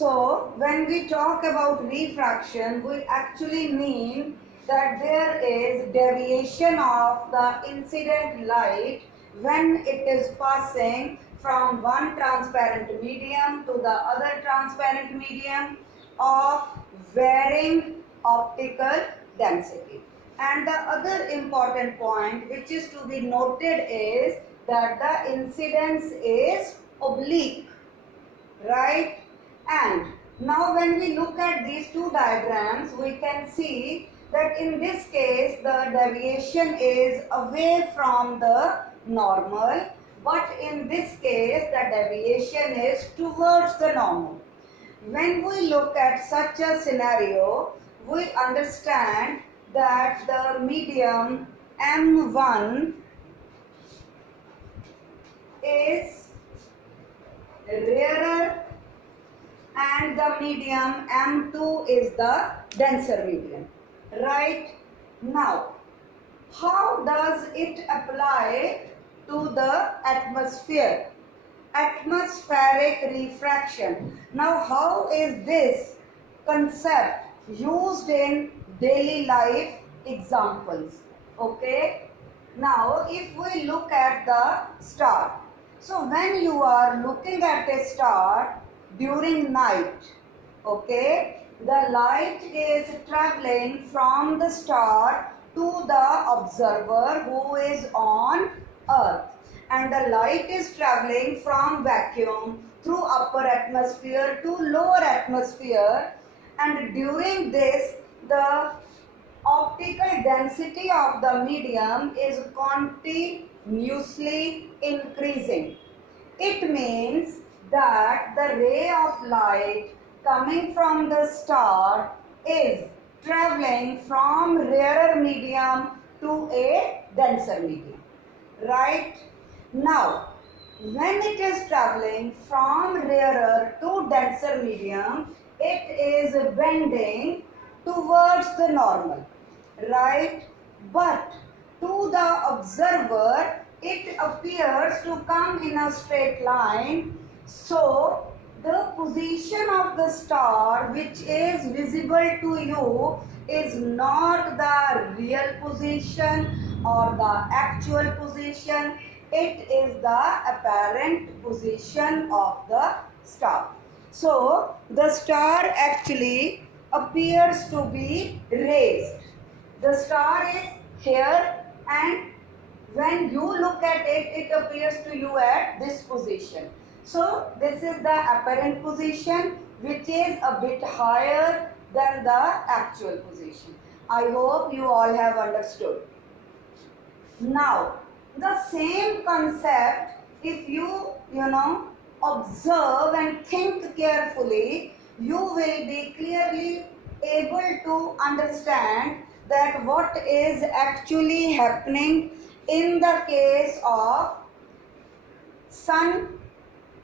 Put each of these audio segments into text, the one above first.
So when we talk about refraction, we actually mean that there is deviation of the incident light when it is passing from one transparent medium to the other transparent medium of varying optical density. And the other important point which is to be noted is that the incidence is oblique, right? And now when we look at these two diagrams, we can see that in this case the deviation is away from the normal, but in this case the deviation is towards the normal. When we look at such a scenario, we understand that the medium M1 is rarer and the medium M2 is the denser medium. Right? Now, how does it apply to the atmosphere? Atmospheric refraction. Now, how is this concept used in daily life examples? Okay. Now, if we look at the star. So, when you are looking at a star during night, okay, the light is traveling from the star to the observer who is on earth, and the light is traveling from vacuum through upper atmosphere to lower atmosphere, and during this the optical density of the medium is continuously increasing. It means that the ray of light coming from the star is traveling from rarer medium to a denser medium. Right? Now, when it is traveling from rarer to denser medium, it is bending towards the normal. Right? But to the observer, it appears to come in a straight line. So, the position of the star which is visible to you is not the real position or the actual position. It is the apparent position of the star. So, the star actually appears to be raised. The star is here, and when you look at it, it appears to you at this position. So, this is the apparent position which is a bit higher than the actual position. I hope you all have understood. Now, the same concept, if you observe and think carefully, you will be clearly able to understand that what is actually happening in the case of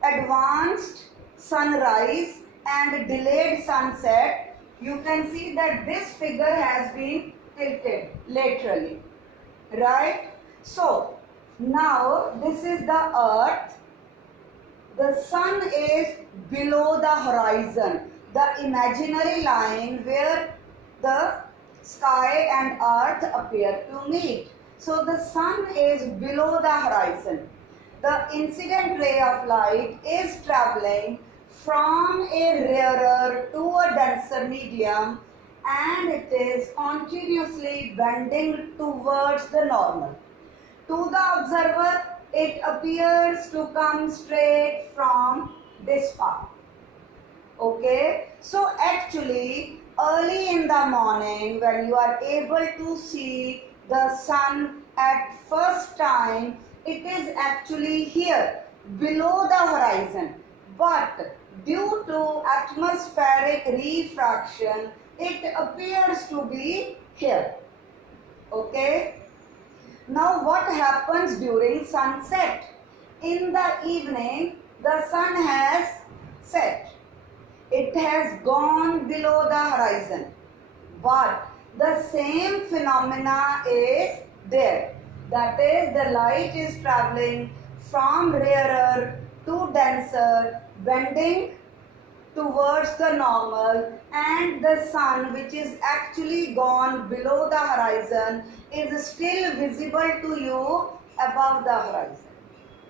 advanced sunrise and delayed sunset. You can see that this figure has been tilted laterally, right? So, now this is the earth. The sun is below the horizon, the imaginary line where the sky and earth appear to meet. So, the sun is below the horizon. The incident ray of light is traveling from a rarer to a denser medium, and it is continuously bending towards the normal. To the observer, it appears to come straight from this path. Okay, so actually early in the morning when you are able to see the sun at first time, it is actually here below the horizon, but due to atmospheric refraction it appears to be here. Okay, now what happens during sunset? In the evening the sun has set, it has gone below the horizon, but the same phenomena is there. That is, the light is traveling from rarer to denser, bending towards the normal, and the sun, which is actually gone below the horizon, is still visible to you above the horizon.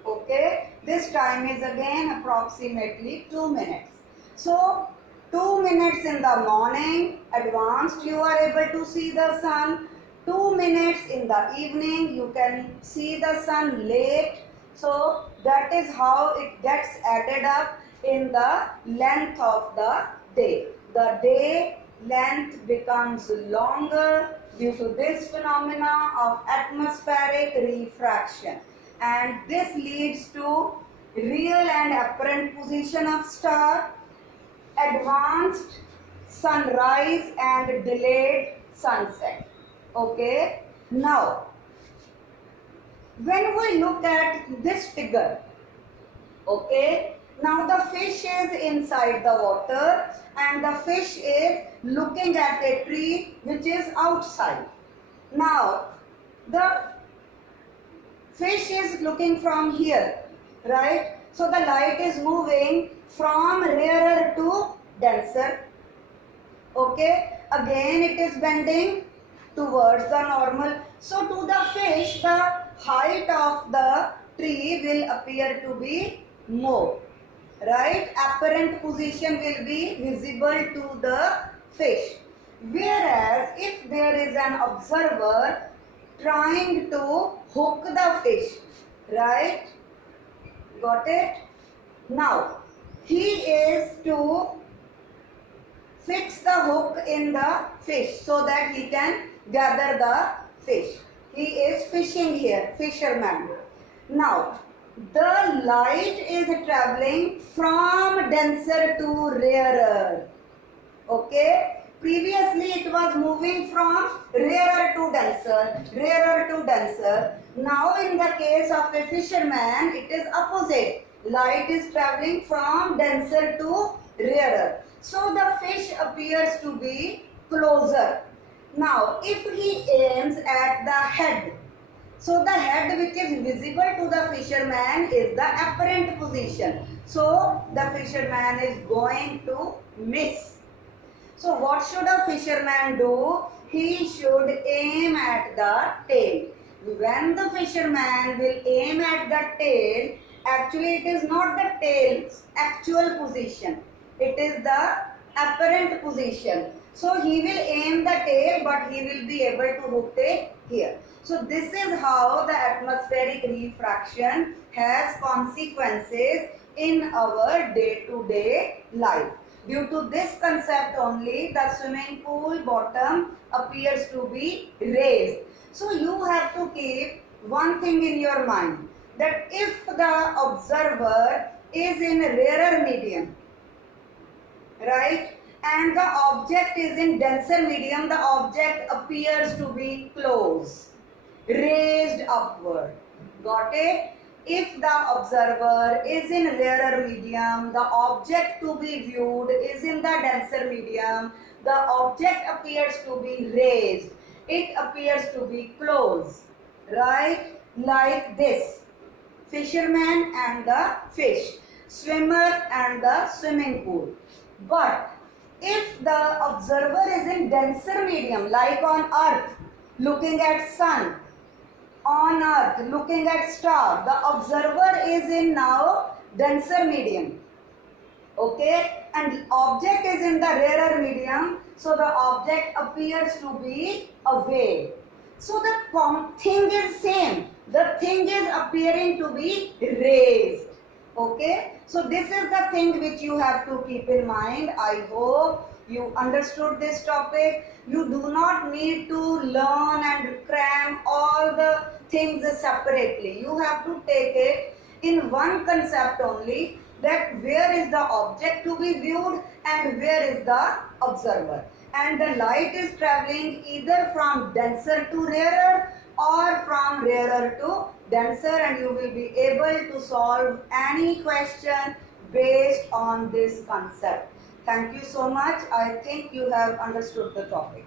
Okay, this time is again approximately 2 minutes. So 2 minutes in the morning, advanced, you are able to see the sun. 2 minutes in the evening, you can see the sun late. So that is how it gets added up in the length of the day. The day length becomes longer due to this phenomena of atmospheric refraction, and this leads to real and apparent position of star, advanced sunrise and delayed sunset. Okay, now when we look at this figure, okay, now the fish is inside the water and the fish is looking at a tree which is outside. Now the fish is looking from here, right? So the light is moving from rarer to denser. Okay, again it is bending towards the normal. So to the fish, the height of the tree will appear to be more, right? Apparent position will be visible to the fish. Whereas if there is an observer trying to hook the fish, right? Got it? Now he is to fix the hook in the fish so that he can gather the fish. He is fishing here, fisherman. Now the light is traveling from denser to rarer. Okay, previously it was moving from rarer to denser, rarer to denser. Now in the case of a fisherman, it is opposite. Light is traveling from denser to rarer. So the fish appears to be closer. Now if he aims at the head, so the head which is visible to the fisherman is the apparent position. So the fisherman is going to miss. So what should a fisherman do? He should aim at the tail. When the fisherman will aim at the tail, actually it is not the tail's actual position. It is the apparent position. So he will aim the tail, but he will be able to hook it here. So this is how the atmospheric refraction has consequences in our day-to-day life. Due to this concept only, the swimming pool bottom appears to be raised. So you have to keep one thing in your mind, that if the observer is in rarer medium, right, and the object is in denser medium, the object appears to be close, raised upward. Got it? If the observer is in rarer medium, the object to be viewed is in the denser medium, the object appears to be raised. It appears to be close, right? Like this. Fisherman and the fish, swimmer and the swimming pool. But if the observer is in denser medium, like on earth, looking at sun, on earth looking at star, the observer is in now denser medium. Okay, and object is in the rarer medium, so the object appears to be away. So the thing is same, the thing is appearing to be raised. Okay, so this is the thing which you have to keep in mind. I hope you understood this topic. You do not need to learn and cram all the things separately. You have to take it in one concept only, that where is the object to be viewed and where is the observer. And the light is traveling either from denser to rarer or from rarer to denser, and you will be able to solve any question based on this concept. Thank you so much. I think you have understood the topic.